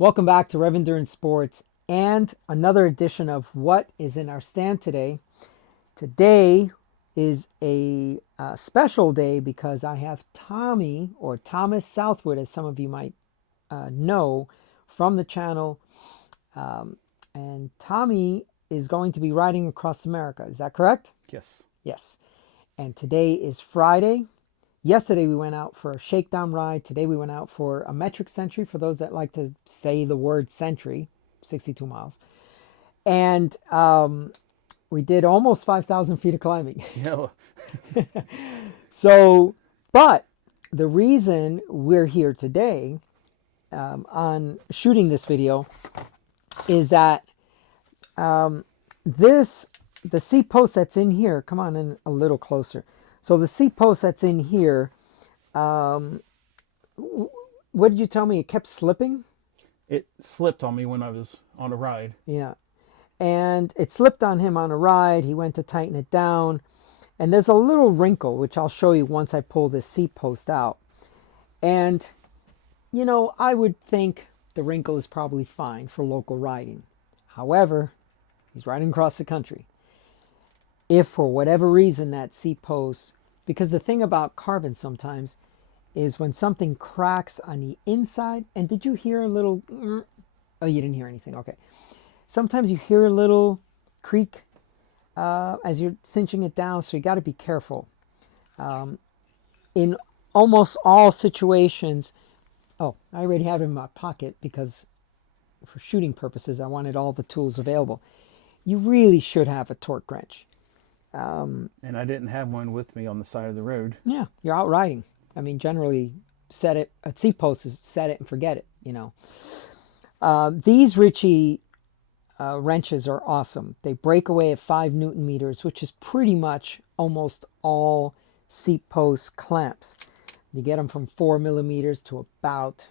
Welcome back to Rev Endurance Sports and another edition of what is in our stand today. Today is a special day because I have Tommy, or Thomas Southwood, as some of you might know, from the channel. And Tommy is going to be riding across America. Is that correct? Yes. Yes. And today is Friday. Yesterday we went out for a shakedown ride. Today we went out for a metric century, for those that like to say the word century, 62 miles. And we did almost 5,000 feet of climbing. Yeah. So, but the reason we're here today on shooting this video is that the seat post that's in here, come on in a little closer. So the seat post that's in here, what did you tell me? It kept slipping? It slipped on me when I was on a ride. Yeah. And it slipped on him on a ride. He went to tighten it down. And there's a little wrinkle, which I'll show you once I pull this seat post out. And, you know, I would think the wrinkle is probably fine for local riding. However, he's riding across the country. If for whatever reason that seat post, because the thing about carbon sometimes is when something cracks on the inside, and did you hear a little, oh, you didn't hear anything, okay. Sometimes you hear a little creak as you're cinching it down, so you got to be careful. In almost all situations, oh, I already have it in my pocket because for shooting purposes, I wanted all the tools available. You really should have a torque wrench. And I didn't have one with me on the side of the road. Yeah, you're out riding. I mean, generally, set it, a seat post is set it and forget it, you know. These Ritchie wrenches are awesome. They break away at 5 Newton meters, which is pretty much almost all seat post clamps. You get them from 4 millimeters to about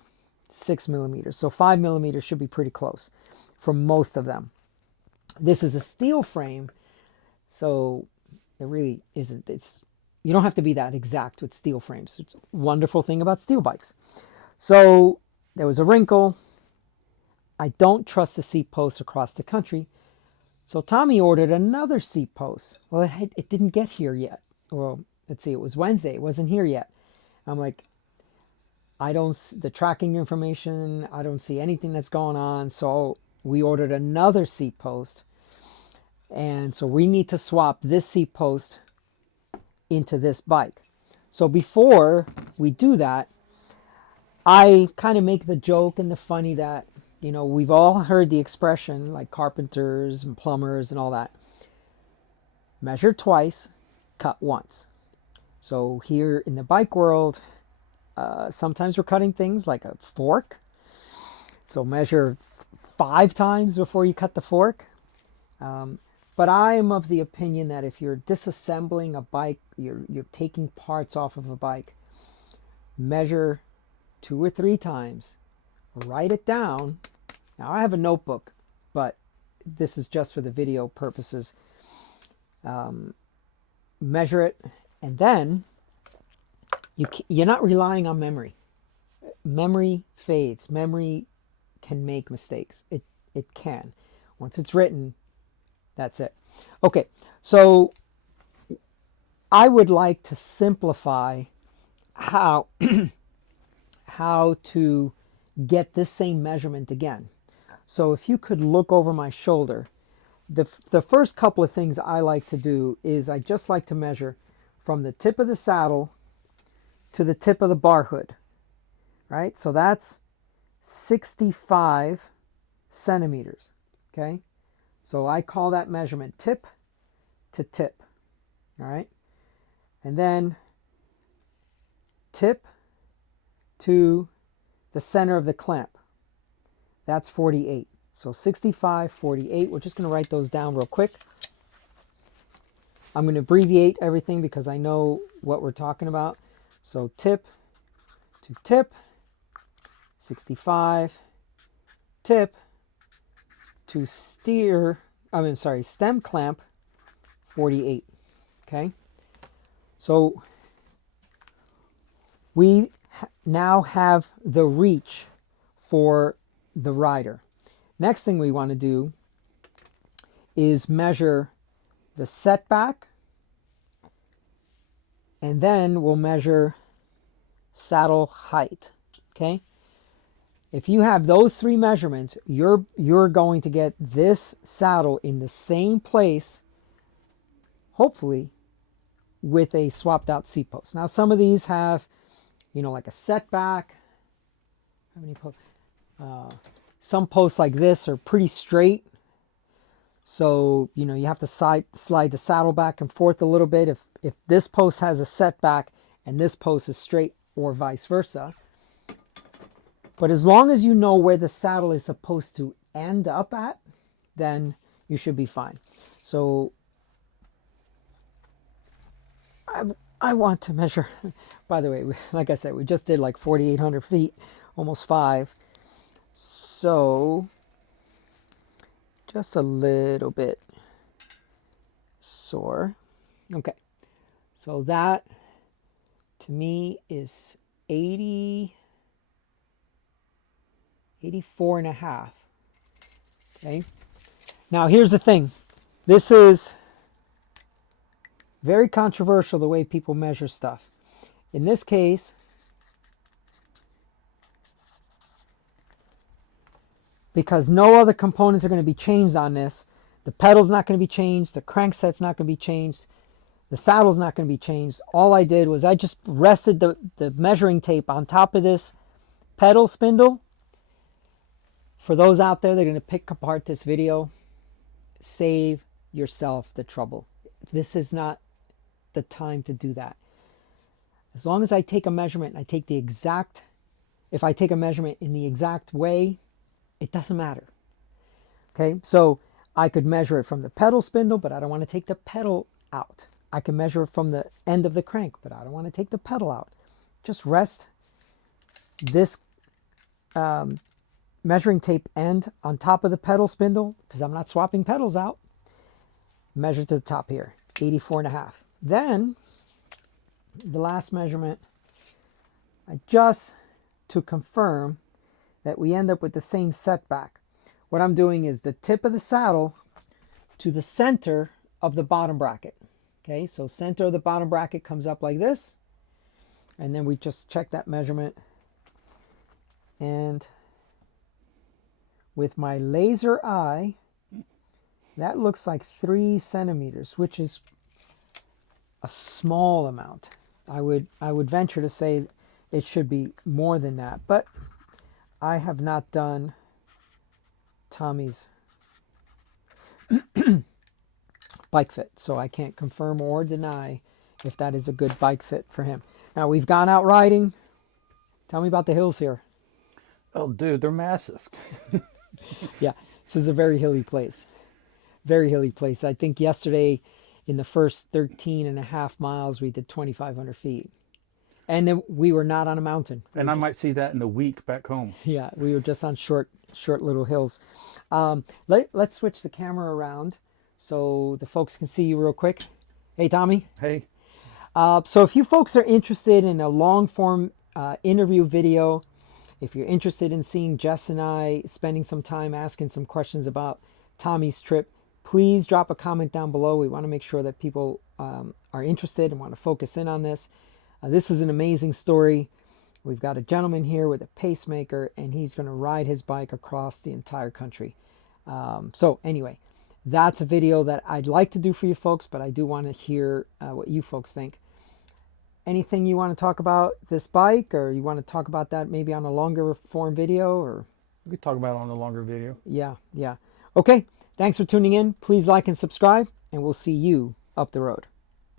6 millimeters. So 5 millimeters should be pretty close for most of them. This is a steel frame, so it really isn't. You don't have to be that exact with steel frames. It's a wonderful thing about steel bikes. So there was a wrinkle. I don't trust the seat post across the country. So Tommy ordered another seat post. Well, it didn't get here yet. Well, let's see, it was Wednesday. It wasn't here yet. I'm like, the tracking information, I don't see anything that's going on. So we ordered another seat post. And so we need to swap this seat post into this bike. So before we do that, I kind of make the joke and the funny that, you know, we've all heard the expression, like carpenters and plumbers and all that. Measure twice, cut once. So here in the bike world, sometimes we're cutting things like a fork. So measure 5 times before you cut the fork. But I am of the opinion that if you're disassembling a bike, you're taking parts off of a bike, measure 2 or 3 times, write it down. Now I have a notebook, but this is just for the video purposes. Measure it, and then you're not relying on memory. Memory fades. Memory can make mistakes. It can. Once it's written, that's it. Okay, so I would like to simplify how to get this same measurement again. So if you could look over my shoulder, the first couple of things I like to do is I just like to measure from the tip of the saddle to the tip of the bar hood, right? So that's 65 centimeters, okay? So I call that measurement tip to tip, all right? And then tip to the center of the clamp. That's 48. So 65, 48. We're just going to write those down real quick. I'm going to abbreviate everything because I know what we're talking about. So tip to tip, 65, tip to stem clamp, 48. Okay. So we now have the reach for the rider. Next thing we want to do is measure the setback, and then we'll measure saddle height. Okay? If you have those three measurements, you're going to get this saddle in the same place, hopefully, with a swapped out seat post. Now some of these have, like a setback. How many posts? Some posts like this are pretty straight. So, you have to slide the saddle back and forth a little bit if this post has a setback and this post is straight, or vice versa. But as long as you know where the saddle is supposed to end up at, then you should be fine. So I want to measure, by the way, like I said, we just did like 4,800 feet, almost 5. So just a little bit sore. Okay. So that to me is 84 and a half. Okay. Now here's the thing. This is very controversial, the way people measure stuff. In this case, because no other components are going to be changed on this, the pedal's not going to be changed, the crankset's not going to be changed, the saddle's not going to be changed. All I did was I just rested the measuring tape on top of this pedal spindle. For those out there that are going to pick apart this video, save yourself the trouble. This is not the time to do that. As long as I take a measurement, if I take a measurement in the exact way, it doesn't matter. Okay, so I could measure it from the pedal spindle, but I don't want to take the pedal out. I can measure it from the end of the crank, but I don't want to take the pedal out. Just rest this measuring tape end on top of the pedal spindle, because I'm not swapping pedals out. Measure to the top here, 84 and a half. Then the last measurement, just to confirm that we end up with the same setback. What I'm doing is the tip of the saddle to the center of the bottom bracket. Okay, so center of the bottom bracket comes up like this. And then we just check that measurement. And with my laser eye, that looks like 3 centimeters, which is a small amount. I would venture to say it should be more than that, but I have not done Tommy's bike fit, so I can't confirm or deny if that is a good bike fit for him. Now we've gone out riding. Tell me about the hills here. Oh, dude, they're massive. Yeah, this is a very hilly place. Very hilly place. I think yesterday in the first 13 and a half miles, we did 2,500 feet. And then we were not on a mountain. And I might see that in a week back home. Yeah, we were just on short little hills. Let's switch the camera around so the folks can see you real quick. Hey, Tommy. Hey. So if you folks are interested in a long form interview video, if you're interested in seeing Jess and I spending some time asking some questions about Tommy's trip, please drop a comment down below. We want to make sure that people are interested and want to focus in on this. This is an amazing story. We've got a gentleman here with a pacemaker, and he's going to ride his bike across the entire country. So anyway, that's a video that I'd like to do for you folks, but I do want to hear what you folks think. Anything you want to talk about this bike, or you want to talk about that maybe on a longer form video? Or We could talk about it on a longer video. Yeah. Okay, thanks for tuning in. Please like and subscribe, and we'll see you up the road.